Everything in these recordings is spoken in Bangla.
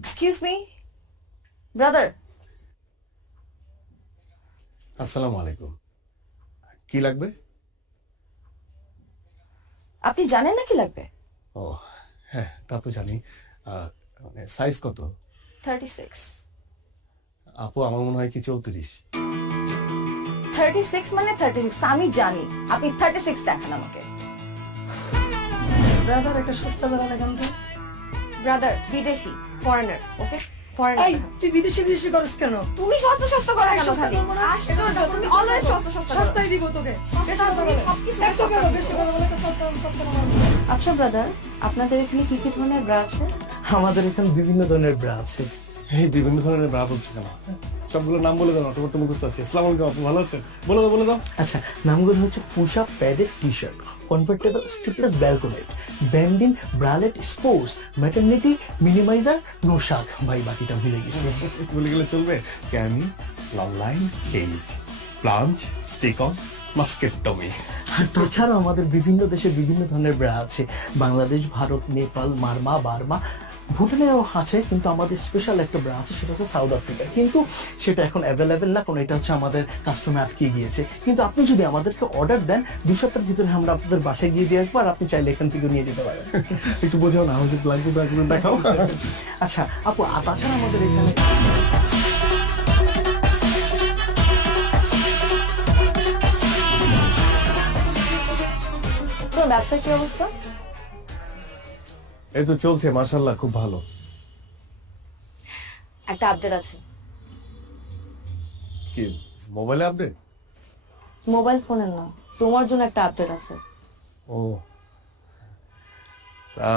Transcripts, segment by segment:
Excuse me brother. আসসালামু আলাইকুম। কি লাগবে? আপনি জানেন না কি লাগবে? ও হ্যাঁ, তা তো জানি। মানে সাইজ কত? 36। আপু আমার মনে হয় কি 34। 36 মানে 36, আমি জানি। আপনি 36 দেখান আমাকে। ব্রাদার একটা সস্তা বেলা দেখান তো। ব্রাদার বিদেশি, ফরেনার, ওকে? এই ফরেনার। তুই বিদেশি বিদেশি করস কেন? তুমি সস্তা সস্তা করে কেন সস্তা খালি? করবো না। আশ্চর্য, তুমি অলওয়েজ সস্তা সস্তা করো। সস্তাই দিব তোকে। সস্তা বেশি কথা তুমি বলে। সবকিছু একশো সস্তা কেন? দিচ্ছ। বেশি কথা বলে তো সস্তা বলে। আচ্ছা ব্রাদার, আপনাদের এখানে কি কি ধরনের ব্রা আছে? আমাদের এখানে বিভিন্ন ধরনের ব্রা আছে। এই বিভিন্ন ধরনের ব্রা বলছো কেন? সবগুলো নাম বলে দাও, তোমার তো মুখস্থ আছে। আসসালামু আলাইকুম আপু, ভালো আছেন? বলে দাও। আচ্ছা, নামগুলো হচ্ছে push up padded T shirt, comfortable strapless balconette, bandeau bralette sports, maternity minimiser, নোশাক। ভাই বাকিটা ভুলে গেছি। বলে গেলে চলবে। ক্যানি, long line, cage, plunge, stick on, মাস্কেট টমি। আর তাছাড়া আমাদের বিভিন্ন দেশে বিভিন্ন ধরনের ব্রা আছে। বাংলাদেশ, ভারত, নেপাল, মারমা, বার্মা, ভুটানেও আছে, কিন্তু আমাদের স্পেশাল একটা ব্রা আছে, সেটা হচ্ছে সাউথ আফ্রিকা। কিন্তু সেটা এখন অ্যাভেলেবেল না, কারণ এটা হচ্ছে আমাদের কাস্টমে আটকে গিয়েছে। কিন্তু আপনি যদি আমাদেরকে অর্ডার দেন, 2 সপ্তাহের ভিতরে আমরা আপনাদের বাসায় গিয়ে দিয়ে আসবো, আর আপনি চাইলে এখান থেকে নিয়ে যেতে পারেন। একটু বোঝাও না, আমাদের লাগবে ব্রাগুলো দেখাও। আচ্ছা আপু, আর তাছাড়া আমাদের এখানে তোর ব্যবসার কি অবস্থা? এই তো চলছে মাশাআল্লাহ, খুব ভালো। একটা আপডেট আছে। কি মোবাইলে আপডেট? মোবাইল ফোনের না, তোমার জন্য একটা আপডেট আছে। ও তা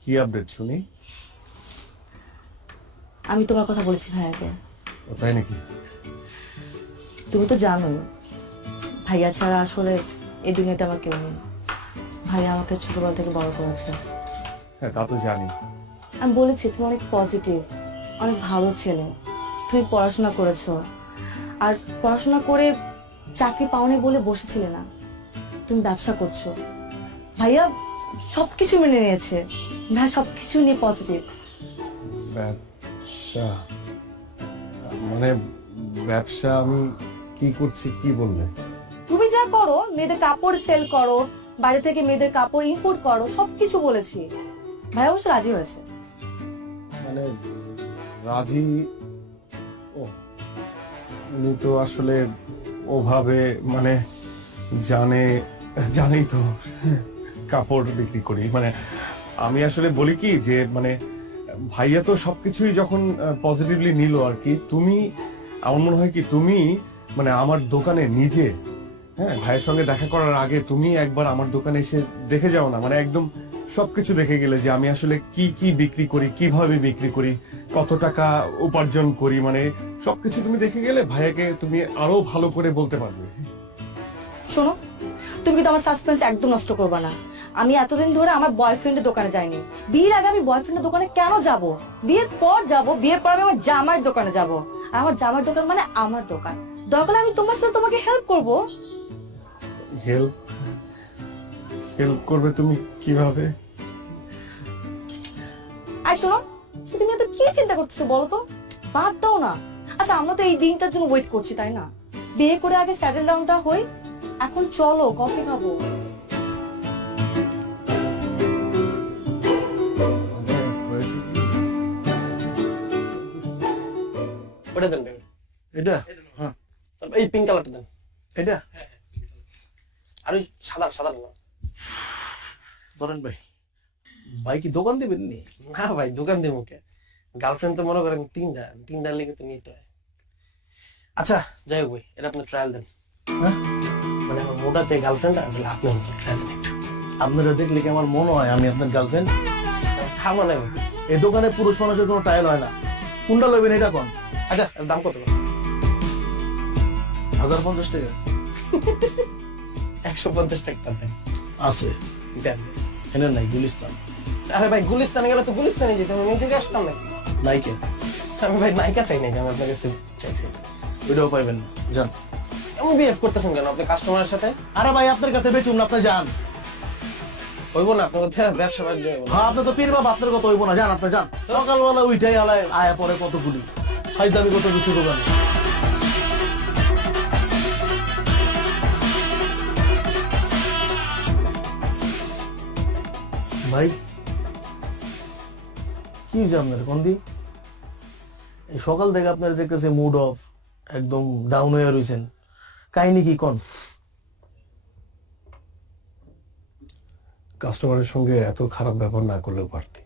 কি আপডেট শুনি? আমি তোমার কথা বলেছি ভাইয়াকে। ও তাই নাকি? তুমি তো জানোই ভাইয়া ছাড়া আসলে এই দুনিয়াতে আমার কেউ নেই। ভাইয়া আমাকে ছোটবেলা থেকে বড় করেছে। হ্যাঁ তা তো জানি। আমি বলেছি তুমি অনেক পজিটিভ, অনেক ভালো ছেলে। তুমি পড়াশোনা করেছো, আর পড়াশোনা করে চাকরি পাওনি বলে বসেছিলে না, তুমি ব্যবসা করছো। ভাইয়া সবকিছু মেনে নিয়েছে, ভাইয়া সবকিছু নিয়ে পজিটিভ। ব্যবসা মানে ব্যবসা আমি কি করছি কি বললে? তুমি যা করো, মেয়েদের কাপড় সেল করো, বাইরে থেকে মেয়েদের কাপড় ইম্পোর্ট করো, সবকিছু বলেছি। ভাইয়া অবশ্য রাজি হয়েছে। মানে রাজি? ও উনি তো আসলে ওভাবে মানে জানেই তো কাপড় বিক্রি করি। মানে আমি আসলে বলি কি যে মানে ভাইয়া তো সবকিছুই যখন পজিটিভলি নিল আর কি, তুমি আমার মনে হয় কি তুমি মানে আমার দোকানে নিজে, হ্যাঁ ভাইয়ের সঙ্গে দেখা করার আগে তুমি একবার আমার দোকানে এসে দেখে যাও না। মানে একদম সবকিছু দেখে গেলে যে আমি আসলে কি কি বিক্রি করি, কিভাবে বিক্রি করি, কত টাকা উপার্জন করি, মানে সবকিছু তুমি দেখে গেলে ভাইয়াকে তুমি আরো ভালো করে বলতে পারবে। শোনো, তুমি কিন্তু আমার সাসপেন্স একদম নষ্ট করবে না। আমি এতদিন ধরে আমার বয়ফ্রেন্ডের দোকানে যাইনি। বিয়ের আগে আমি বয়ফ্রেন্ডের দোকানে কেন যাব? বিয়ের পর যাব, বিয়ের পর আমি আমার জামাইয়ের দোকানে যাব। আর আমার জামাইয়ের দোকান মানে আমার দোকান। দরকার আমি তোমার সাথে তোমাকে হেল্প করব। হেল্প করবে তুমি কিভাবে? আর শোনো, তুমি এত কি চিন্তা করতেছো বলো তো? বাদ দাও না। আচ্ছা, আমরা তো এই দিনটার জন্য ওয়েট করছি, তাই না? বিয়ে করে আগে সেটেল ডাউনটা হই। এখন চলো কফি খাবো। ওটা দেন ভাই। এটা হ্যাঁ, তারপর এই পিঙ্ক কালারটা দেন। এটা আর ওই সাদা সাদা না। ধরেন ভাই। ভাই কি দোকান দিবেন নি? না ভাই, দোকান দিয়ে মুখে গার্লফ্রেন্ড তো মনে করেন তিনটা লেগে তো নিতে হয়। আচ্ছা যাই হোক ভাই, এটা আপনি ট্রায়াল দেন। হ্যাঁ, মানে আমার মোটা যে গার্লফ্রেন্ড আপনি ট্রায়াল দেন একটু। আপনারা দেখলে কি আমার মনে হয় আমি আপনার গার্লফ্রেন্ড? থামা নাই ভাই। এই দোকানে পুরুষ মানুষের কোনো ট্রায়াল হয় না। কোনটা লইবেন এটা কোন? আচ্ছা, এর দাম কত? 1050 টাকা 150 টাকা দেন। আছে। দেন। এনে নাই গুলিস্তান। আরে ভাই, গুলিস্তানে গেলে তো গুলিস্তানে যেতে হবে, আমি থেকে আসতাম নাকি? নাইকে আমি ভাই নায়িকা চাই নাকি, আমি আপনার কাছে চাইছি। ওইটাও পাইবেন না, যান। এমন বিহেভ করতেছেন কেন আপনি কাস্টমারের সাথে? আরে ভাই আপনার কাছে বেচুন না, আপনি যান। হইব না আপনার কথা, ব্যবসা বাণিজ্য হইব না। হ্যাঁ আপনি তো পীর বাবা, আপনার কথা হইব না, যান আপনি যান। সকালবেলা উইটাই আলায় আয়া পরে কতগুলি ফাইদামি কত কিছু দোকানে। ভাই কি হয়েছে আপনার কন্দি? এই সকাল থেকে আপনার দেখতেছে মুড অফ, একদম ডাউন হয়ে রয়েছেন, কাহিনী কি কন? কাস্টমারের সঙ্গে এত খারাপ ব্যবহার না করলেও পারতি।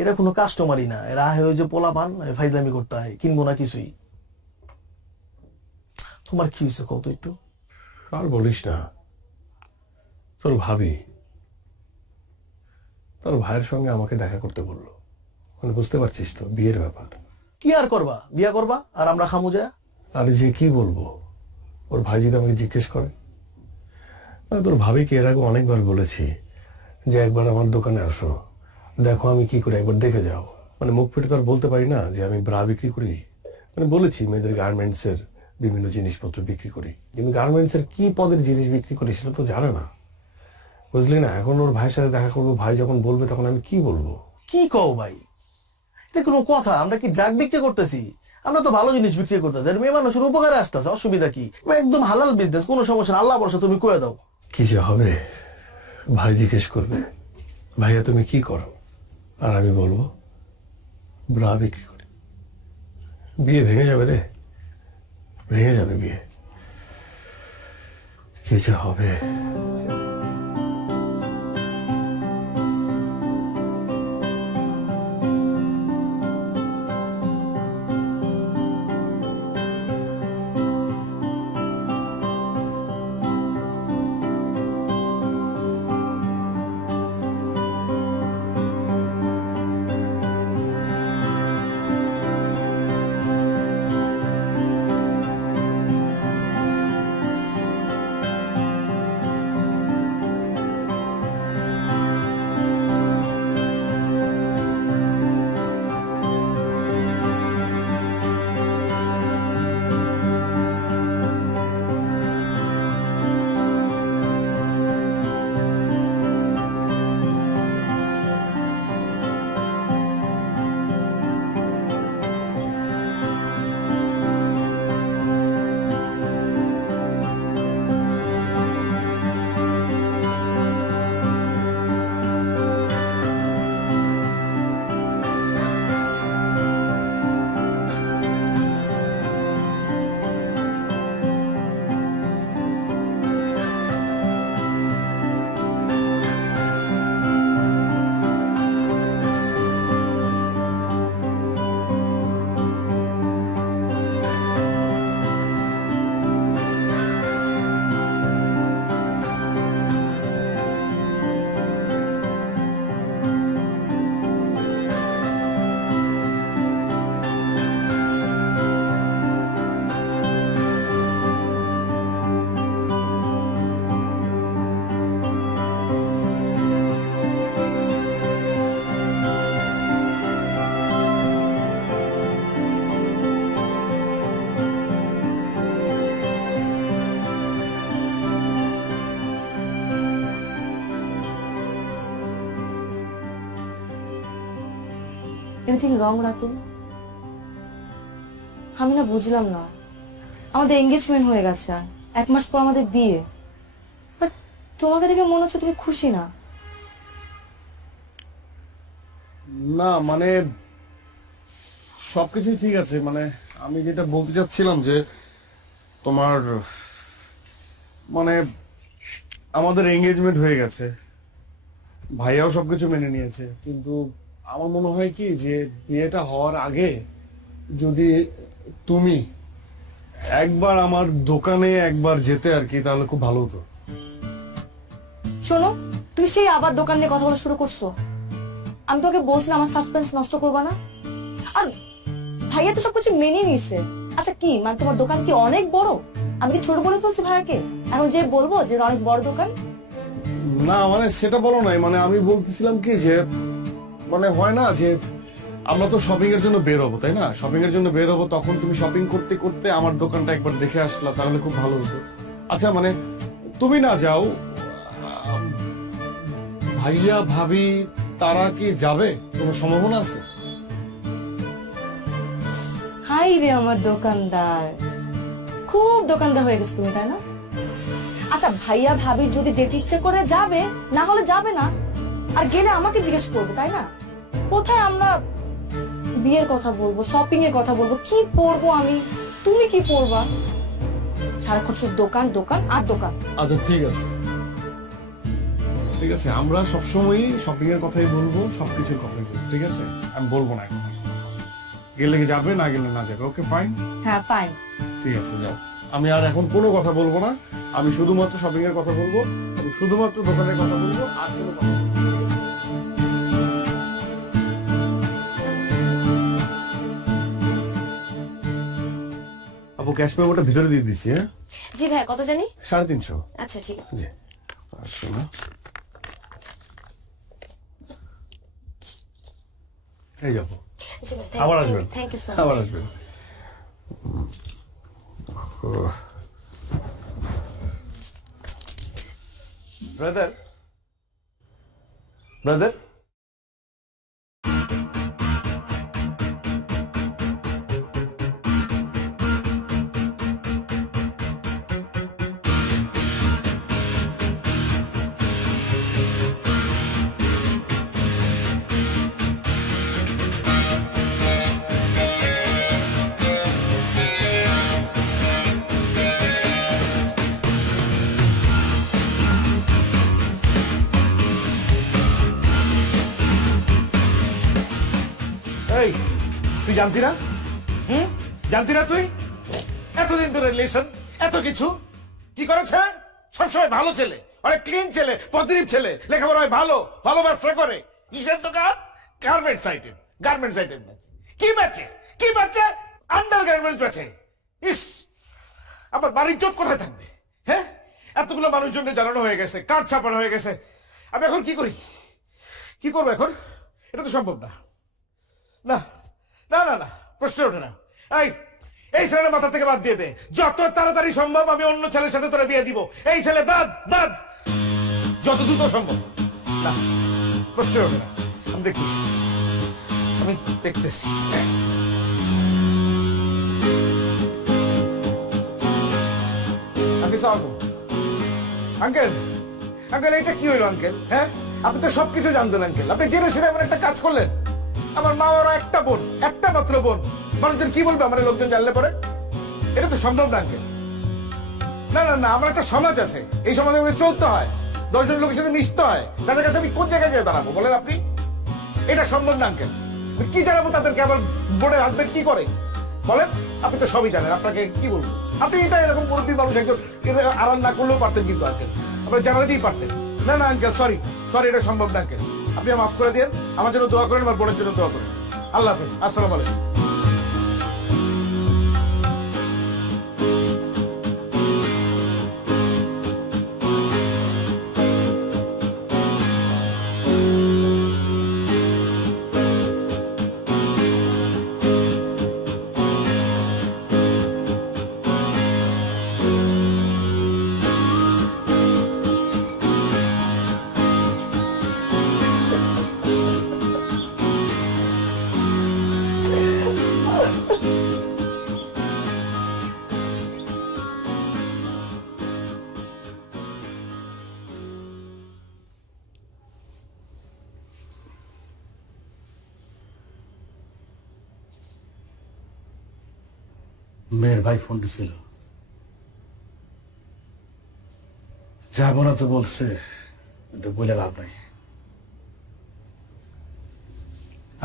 এরা কোনো কাস্টমারই না, এরা হয়ে যে পোলা পান ফাইদামি করতে হয়, কিনবো না কিছুই। তোমার কি হয়েছে কত একটু? আর বলিস না, তোর ভাবি তোর ভাইয়ের সঙ্গে আমাকে দেখা করতে বললো। মানে বুঝতে পারছিস তো, বিয়ের ব্যাপার। কি আর করবা, বিয়া করবা আর আমরা খামু যায়। আরে যে কি বলবো, ওর ভাই যদি আমাকে জিজ্ঞেস করে। তোর ভাবিকে এর আগে অনেকবার বলেছি যে একবার আমার দোকানে আসো, দেখো আমি কি করি, একবার দেখে যাও। মানে মুখ ফিটে তো আর বলতে পারি না যে আমি ব্রা বিক্রি করি। মানে বলেছি মেয়েদের গার্মেন্টস এর বিভিন্ন জিনিসপত্র বিক্রি করি, কিন্তু গার্মেন্টস এর কি পদের জিনিস বিক্রি করি সেটা তো জানে না, বুঝলি না। এখন ওর ভাইয়ের সাথে দেখা করবো, ভাই যখন বলবে তখন আমি কি বলবো? কি কও ভাই, এটা কোনো কথা? আমরা কি ড্রাগ বিক্রি করতেছি? আমরা তো ভালো জিনিস বিক্রি করতেছি, আর মেয়ে মানুষের উপকারে আসতেছে, অসুবিধা কি? একদম হালাল বিজনেস, কোনো সমস্যা না, আল্লাহ বর্ষা তুমি কয়ে দাও। কি যে হবে, ভাই জিজ্ঞেস করবে ভাইয়া তুমি কি করো, আর আমি বলবো ব্রা বিক্রি করি। বিয়ে ভেঙে যাবে রে, ভেঙে যাবে বিয়ে। কি যে হবে। Anything wrong Ratul? আমি না বুঝলাম না, আমাদের এঙ্গেজমেন্ট হয়ে গেছে, 1 মাস পর আমাদের বিয়ে, বাট তোমাকে দেখে মনে হচ্ছে তুমি খুশি না। না মানে সবকিছুই ঠিক আছে, মানে আমি যেটা বলতে চাচ্ছিলাম যে তোমার মানে আমাদের এঙ্গেজমেন্ট হয়ে গেছে, ভাইয়াও সবকিছু মেনে নিয়েছে, কিন্তু আমার মনে হয় কি যে বিয়েটা হওয়ার আগে যদি তুমি একবার আমার দোকানে একবার যেতে আর কি, তাহলে খুব ভালো হতো। শোনো, তুমি সেই আবার দোকান নিয়ে কথা বলা শুরু করছো। আমি তোকে বলছিলাম আমার সাসপেন্স নষ্ট করবা না, আর ভাইয়া তো সবকিছু মেনে নিছে। আচ্ছা কি মানে তোমার দোকান কি অনেক বড়? আমি কি ছোট বলে ফেলছি ভাইয়াকে? এখন যে বলবো যে অনেক বড় দোকান? না মানে সেটা বলো নাই, মানে আমি বলতেছিলাম কি যে মানে হয় না যে আমরা তো শপিং এর জন্য বের হবো, তাই না? শপিং এর জন্য বের হবো, তখন তুমি শপিং করতে করতে আমার দোকানটা একবার দেখে আসলা, তাহলে খুব ভালো হতো। আচ্ছা মানে তুমি না যাও, ভাইয়া ভাবি তারা কি যাবে, কোনো সম্ভাবনা আছে? হাই রে আমার দোকানদার, খুব দোকানদার হয়ে গেছে তুমি, তাই না? আচ্ছা ভাইয়া ভাবির যদি যেতে ইচ্ছে করে যাবে, না হলে যাবে না। আর গেলে আমাকে জিজ্ঞেস করবে, তাই না? কোথায় আমরা বিয়ের কথা বলবো, শপিং এর কথা বলবো, কি পরবো আমি, তুমি কি পরবা? সারাক্ষণ শুধু দোকান দোকান আর দোকান। আচ্ছা ঠিক আছে, ঠিক আছে, আমরা সবসময়ই শপিং এর কথাই বলবো, সবকিছুর কথাই বলবো, ঠিক আছে? আমি বলবো না এখন, গেলে কি যাবে, না গেলে না যাবে। ওকে ফাইন, হ্যাঁ ফাইন। ঠিক আছে, যাও। আমি আর এখন কোনো কথা বলবো না, আমি শুধুমাত্র শপিং এর কথা বলবো এবং শুধুমাত্র দোকানের কথা বলবো, আর কোনো কথা বলবো না। আপু ক্যাশ মেমোটা ভিতরে দিয়ে দিচ্ছি। হ্যাঁ, জি ভাই, কত জানি? 350। আচ্ছা ঠিক আছে। জি, আসো না, এই যাবো, জি ভাই, আবার আসবেন, থ্যাংক ইউ সো আবার মাচ। আসবেন। ব্রাদার, ব্রাদার, এই তুই জানতি না? জানতি না তুই? এতদিন ধরে রিলেশন, এত কিছু কি করেছে? সবসময় ভালো ছেলে, অনেক ক্লিন ছেলে, পজিটিভ ছেলে, লেখাপড়ায় ভালো, ভালো ব্যবসা করে। কিসের দোকান? গার্মেন্টস আইটেম, গার্মেন্টস আইটেম বেচে। কি বেচে? কি বেচে? আন্ডার গার্মেন্টস বেচে। ইস, আবার বাড়ির চোট কোথায় থাকবে? হ্যাঁ, এতগুলো মানুষজনকে জানানো হয়ে গেছে, কার্ড ছাপানো হয়ে গেছে। আমি এখন কি করি? কি করবো এখন? এটা তো সম্ভব না। না না না না, প্রশ্ন ওঠে না। এই এই ছেলের মাথা থেকে বাদ দিয়ে দে, যত তাড়াতাড়ি সম্ভব আমি অন্য ছেলের সাথে তোরা বিয়ে দিব। এই ছেলে বাদ, বাদ, যত দ্রুত সম্ভব। না, প্রশ্ন ওঠে না। আমি দেখতেছি, আমি দেখতেছি। আঙ্কেল, আঙ্কেল এটা কি হইল আঙ্কেল? হ্যাঁ, আপনি তো সবকিছু জানতেন আঙ্কেল, আপনি জেনে শুনে এমন একটা কাজ করলেন। আমার মা ওরা একটা বোন, একটা মাত্র বোন, মানুষজন কি বলবে আমার লোকজন জানলে পরে? এটা তো সম্ভব না আঙ্কেল। না না না, আমার একটা সমাজ আছে, এই সমাজে আমাকে চলতে হয়, 10 জন লোকের সাথে মিশতে হয়, তাদের কাছে আমি কোন জায়গায় যেয়ে দাঁড়াবো বলেন আপনি? এটা সম্ভব না আঙ্কেল। কি জানাবো তাদেরকে আমার বোনের হাজবেন্ড কি করে বলেন? আপনি তো সবই জানেন, আপনাকে কি বলবো? আপনি এটা এরকম মুরব্বী মানুষ একজন আড়াল না করলেও পারতেন কিন্তু আঙ্কেল, আপনার জানাতেই পারতেন। না না আঙ্কেল, সরি সরি, এটা সম্ভব না আঙ্কেল। আপনি মাফ করে দিন, আমার জন্য দোয়া করেন, আমার বোনের জন্য দোয়া করেন। আল্লাহ হাফেজ, আসসালামু আলাইকুম। মেয়ের ভাই ফোন দিছিল, যাবো না তো বলছে, কিন্তু বলে লাভ নাই।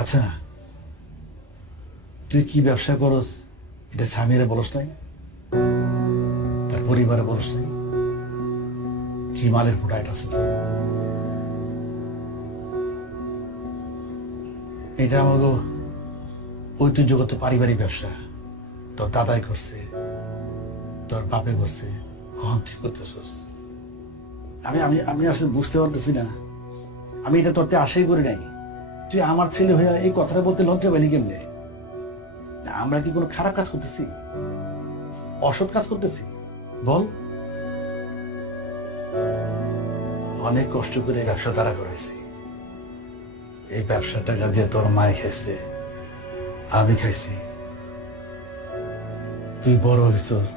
আচ্ছা, তুই কি ব্যবসা করস এটা স্বামীরে বলস নাই, তার পরিবারে বলস নাই? কি মালের ফুটাইট আছে তো? এটা আমাকে ঐতিহ্যগত পারিবারিক ব্যবসা। তোর দাদাই করছে, তোর বাপে করছে, কখন তুই করতেছস? আমি আমি আমি আসলে বুঝতে পারতেছি না, আমি এটা তোরতে আশাই করি নাই। তুই আমার ছেলে হয়ে এই কথাটা বলতে লজ্জা পেলি কেমনে? আমরা কি কোনো খারাপ কাজ করতেছি, অসৎ কাজ করতেছি বল? ও অনেক কষ্ট করে এই ব্যবসা দাঁড়া করাইছি। এই ব্যবসা টাকা দিয়ে তোর মায় খাইছে, আমি খাইছি। তুই বড় হইছস,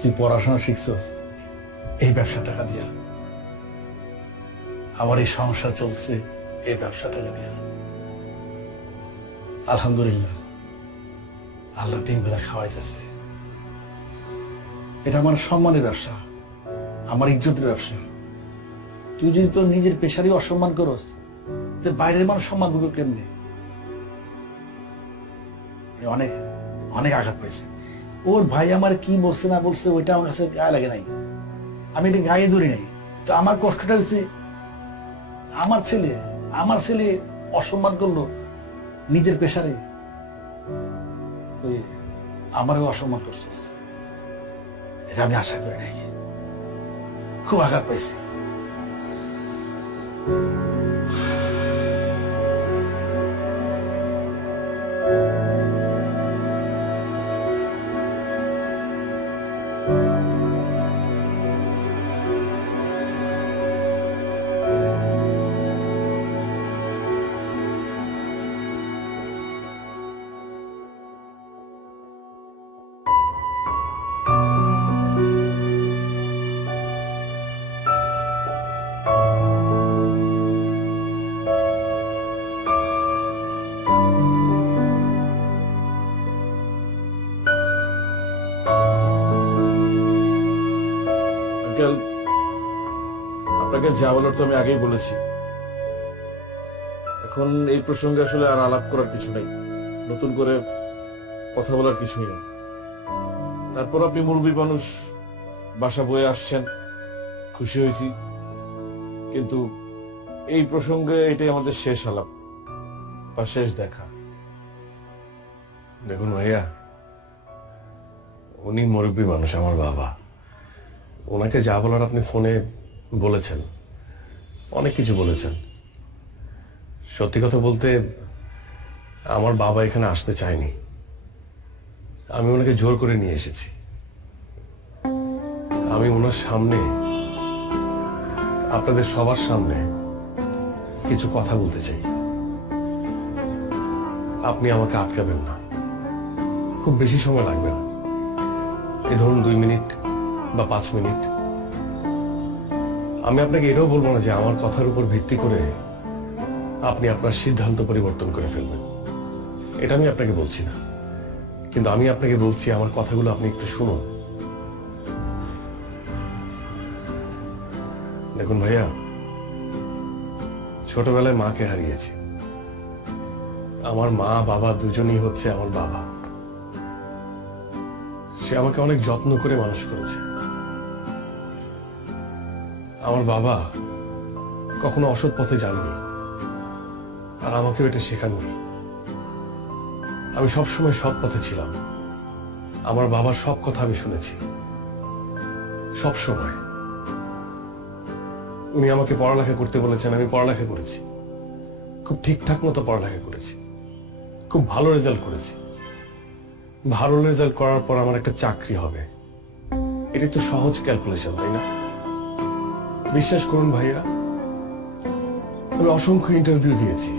তুই পড়াশোনা শিখছস এই ব্যবসা টাকা দিয়া। আমার এই সংসার চলছে এই ব্যবসা টাকা দিয়া। আলহামদুলিল্লাহ, আল্লাহ 3 বেলা খাওয়াইতেছে। এটা আমার সম্মানের ব্যবসা, আমার ইজ্জতের ব্যবসা। তুই যদি তোর নিজের পেশারই অসম্মান করস, তো বাইরের মানুষ সম্মান করবে কেমনি? আমি অনেক অনেক আঘাত পাইছি। ওর ভাই আমার কি বলছে না বলছে ওইটা আমার কাছে গায়ে লাগে নাই, আমি এটা গায়ে ধরি নাই। তো আমার কষ্টটা হচ্ছে আমার ছেলে অসম্মান করলো নিজের পেশারে, তুই আমারও অসম্মান করছিস। এটা আমি আশা করি নাই, খুব আঘাত পাইছি। আঙ্কেল, আপনাকে যা বলার তো আমি আগেই বলেছি। এখন এই প্রসঙ্গে আসলে আর আলাপ করার কিছু নেই, নতুন করে কথা বলার কিছুই নেই। তারপর আপনি মুরব্বী মানুষ, বাসা বয়ে আসছেন, খুশি হয়েছি। কিন্তু এই প্রসঙ্গে এটাই আমাদের শেষ আলাপ বা শেষ দেখা। দেখুন ভাইয়া, উনি মুরব্বী মানুষ, আমার বাবা। ওনাকে যা বলার আপনি ফোনে বলেছেন, অনেক কিছু বলেছেন। সত্যি কথা বলতে আমার বাবা এখানে আসতে চায়নি, আমি ওনাকে জোর করে নিয়ে এসেছি। আমি ওনার সামনে, আপনাদের সবার সামনে কিছু কথা বলতে চাই। আপনি আমাকে আটকাবেন না, খুব বেশি সময় লাগবে না, এই ধরুন 2 মিনিট বা 5 মিনিট। আমি আপনাকে এটাও বলবো না যে আমার কথার উপর ভিত্তি করে আপনি আপনার সিদ্ধান্ত পরিবর্তন করে ফেলবেন, এটা আমি আপনাকে বলছি না। কিন্তু আমি আপনাকে বলছি, আমার কথাগুলো আপনি একটু শুনুন। দেখুন ভাইয়া, ছোটবেলায় মাকে হারিয়েছি। আমার মা বাবা দুজনেই হচ্ছে আমার বাবা। সে আমাকে অনেক যত্ন করে মানুষ করেছে। আমার বাবা কখনো অসৎ পথে যাননি, আর আমাকেও এটা শেখাননি। আমি সবসময় সৎ পথে ছিলাম। আমার বাবার সব কথা আমি শুনেছি, সব সময়। উনি আমাকে পড়ালেখা করতে বলেছেন, আমি পড়ালেখা করেছি, খুব ঠিকঠাক মতো পড়ালেখা করেছি, খুব ভালো রেজাল্ট করেছি। ভালো রেজাল্ট করার পর আমার একটা চাকরি হবে, এটি তো সহজ ক্যালকুলেশন, তাই না? বিশ্বাস করুন ভাইয়া, আমি অসংখ্য ইন্টারভিউ দিয়েছি।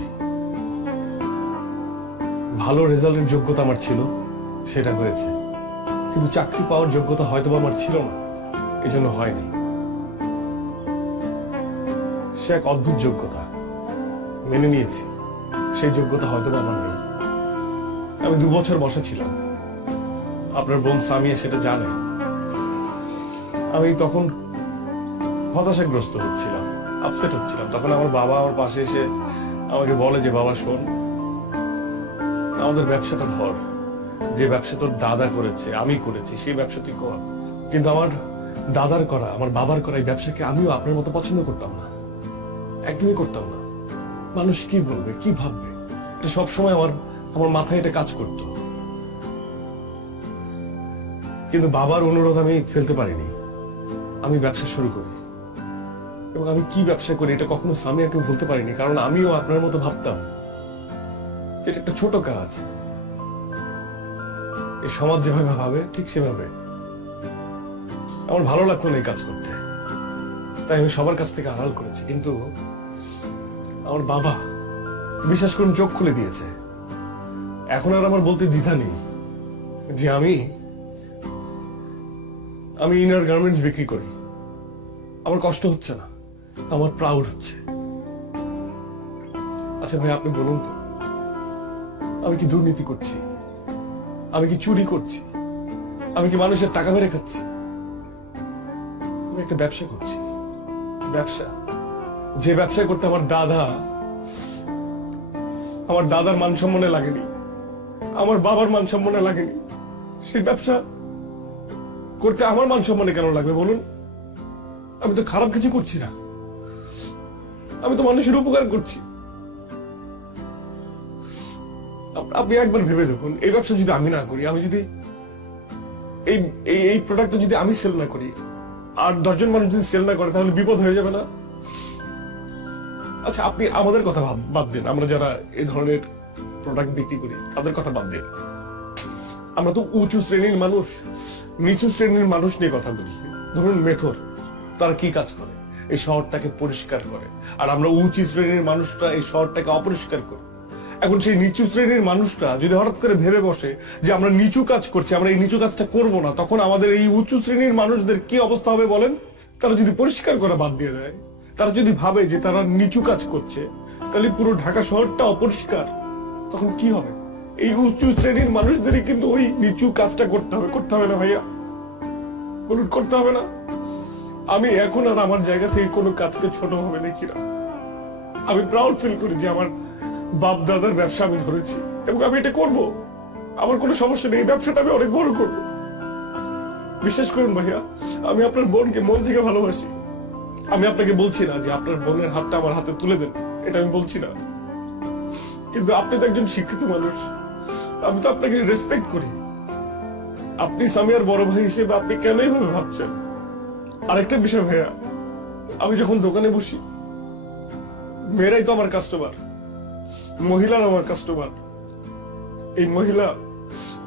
ভালো রেজাল্টের যোগ্যতা আমার ছিল, সেটা হয়েছে। কিন্তু চাকরি পাওয়ার যোগ্যতা হয়তো আমার ছিল না, এই জন্য হয়নি। সে এক অদ্ভুত যোগ্যতা, মেনে নিয়েছি। সেই যোগ্যতা হয়তো আমার নেই। আমি 2 বছর বসা ছিলাম, আপনার বোন সামিয়া সেটা জানে। আমি তখন হতাশাগ্রস্ত হচ্ছিলাম, আপসেট হচ্ছিলাম। তখন আমার বাবা আমার পাশে এসে আমাকে বলে যে, বাবা শোন, আমাদের ব্যবসাটা ধর, যে ব্যবসা তোর দাদা করেছে, আমি করেছি, সেই ব্যবসা তুই কর। কিন্তু আমার দাদার করা, আমার বাবার করা এই ব্যবসাকে আমিও আপনার মতো পছন্দ করতাম না, একদমই করতাম না। মানুষ কি বলবে, কি ভাববে, এটা সবসময় আমার মাথায় এটা কাজ করতো। কিন্তু বাবার অনুরোধ আমি ফেলতে পারিনি, আমি ব্যবসা শুরু করি। এবং আমি কি ব্যবসা করি এটা কখনো সামিয়াকে বলতে পারিনি, কারণ আমিও আপনার মতো ভাবতাম যেটা একটা ছোট কাজ। এই সমাজ যেভাবে ভাবে ঠিক সেভাবে। আমার ভালো লাগতো না এই কাজ করতে। তাই আমি সবার কাছ থেকে আড়াল করেছি, কিন্তু আমার বাবা বিশ্বাস করুন চোখ খুলে দিয়েছে। এখন আর আমার বলতে দ্বিধা নেই যে আমি ইনার গার্মেন্টস বিক্রি করি। আমার কষ্ট হচ্ছে না, আমার প্রাউড হচ্ছে। আচ্ছা ভাই, আপনি বলুন তো, আমি কি দুর্নীতি করছি? আমি কি চুরি করছি? আমি কি মানুষের টাকা মেরে খাচ্ছি? আমি একটা ব্যবসা করছি, ব্যবসা, যে ব্যবসা করতে আমার দাদার মান সম্মানে লাগেনি, আমার বাবার মান সম্মানে লাগেনি, সেই ব্যবসা করতে আমার মান সম্মানে কেন লাগবে বলুন? আমি তো খারাপ কিছু করছি না, আমি তো মানুষের উপকার করছি। আপনি একবার ভেবে দেখুন, এই ব্যবসা যদি আমি না করি, আমি যদি এই প্রোডাক্টটা যদি আমি সেল না করি, আর 10 জন মানুষ যদি সেল না করে, তাহলে বিপদ হয়ে যাবে না? আচ্ছা, আপনি আমাদের কথা বাদ দিন, আমরা যারা এই ধরনের প্রোডাক্ট বিক্রি করি তাদের কথা বাদ দিন। আমরা তো উঁচু শ্রেণীর মানুষ, নিচু শ্রেণীর মানুষ নিয়ে কথা বলি। ধরুন মেথর, তারা কি কাজ করে? এই শহরটাকে পরিষ্কার করে। আর আমরা উঁচু শ্রেণীর মানুষটা এই শহরটাকে অপরিষ্কার করি। এখন সেই নিচু শ্রেণীর মানুষটা যদি হঠাৎ করে ভেবে বসে যে আমরা নিচু কাজ করছি, আমরা এই নিচু কাজটা করব না, তখন আমাদের এই উঁচু শ্রেণীর মানুষদের কি অবস্থা হবে বলেন? তারা যদি পরিষ্কার করা বাদ দিয়ে দেয়, তারা যদি ভাবে যে তারা নিচু কাজ করছে, তাহলে পুরো ঢাকা শহরটা অপরিষ্কার, তখন কি হবে? এই উঁচু শ্রেণীর মানুষদেরই কিন্তু ওই নিচু কাজটা করতে হবে না ভাইয়া? বলুন, করতে হবে না? আমি এখন আর আমার জায়গা থেকে কোনো কাজকে ছোট ভাবে দেখি না। আমি প্রাউড ফিল করি যে আমার বাপ দাদার ব্যবসা আমি ধরেছি, এবং আমি এটা করব। আমার কোনো সমস্যা নেই, এই ব্যবসাটা আমি অনেক বড় করব। বিশ্বাস করুন ভাইয়া, আমি আপনার বোনকে মন থেকে ভালোবাসি। আমি আপনাকে বলছি না যে আপনার বোনের হাতটা আমার হাতে তুলে দেন, এটা আমি বলছি না। কিন্তু আপনি তো একজন শিক্ষিত মানুষ, আমি তো আপনাকে রেসপেক্ট করি। আপনি সামিয়ার বড় ভাই হিসেবে আপনি কেন এইভাবে ভাবছেন? আরেকটা বিষয় ভাইয়া, আমি যখন দোকানে বসি, মেয়েরাই তো আমার কাস্টমার, মহিলারা আমার কাস্টমার। এই মহিলা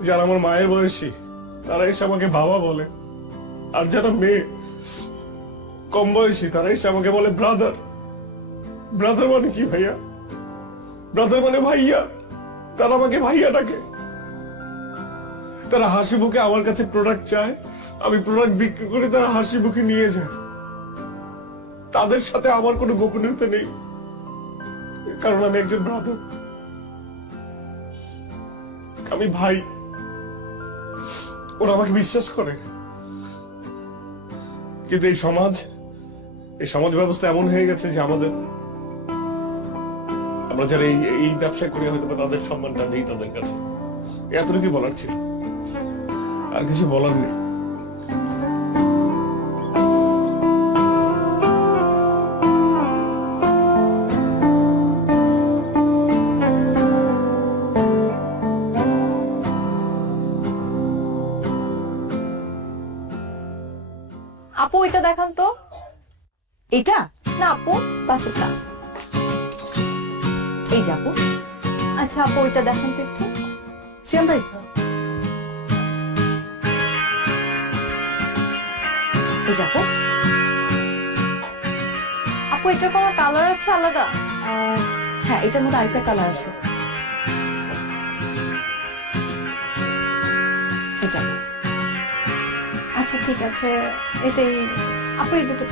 যারা আমার মায়ের বয়সী, তারা এসে আমাকে বাবা বলে। আর যারা মেয়ে কম বয়সী, তারা এসে আমাকে বলে ব্রাদার। ব্রাদার মানে কি ভাইয়া? ব্রাদার মানে ভাইয়া। তারা আমাকে ভাইয়া ডাকে। তারা হাসি মুখে আমার কাছে প্রোডাক্ট চায়, আমি প্রোডাক্ট বিক্রি করে তারা হাসি মুখে নিয়ে যায়। তাদের সাথে আমার কোনো গোপনীয়তা নেই, কারণ আমি একজন ব্রাদার, আমি ভাই। ওরা আমাকে বিশ্বাস করে। কিন্তু এই সমাজ ব্যবস্থা এমন হয়ে গেছে যে আমরা যারা এই ব্যবসা করি, হয়তো তাদের সম্মানটা নেই তাদের কাছে। এতটুকু বলার ছিল, আর কিছু বলার নেই। আপু এটা দেখান তো। এটা না আপু, পাশেরটা। এই যে আপু। আচ্ছা আপু এটা দেখান তো একটু। সিয়াম ভাই, এই যে আপু। আপু এটার কোনো কালার আছে আলাদা? হ্যাঁ, এটার মধ্যে আরেকটা কালার আছে। এই যে আপু। আচ্ছা ঠিক আছে, এটাই আপু, এই দুটো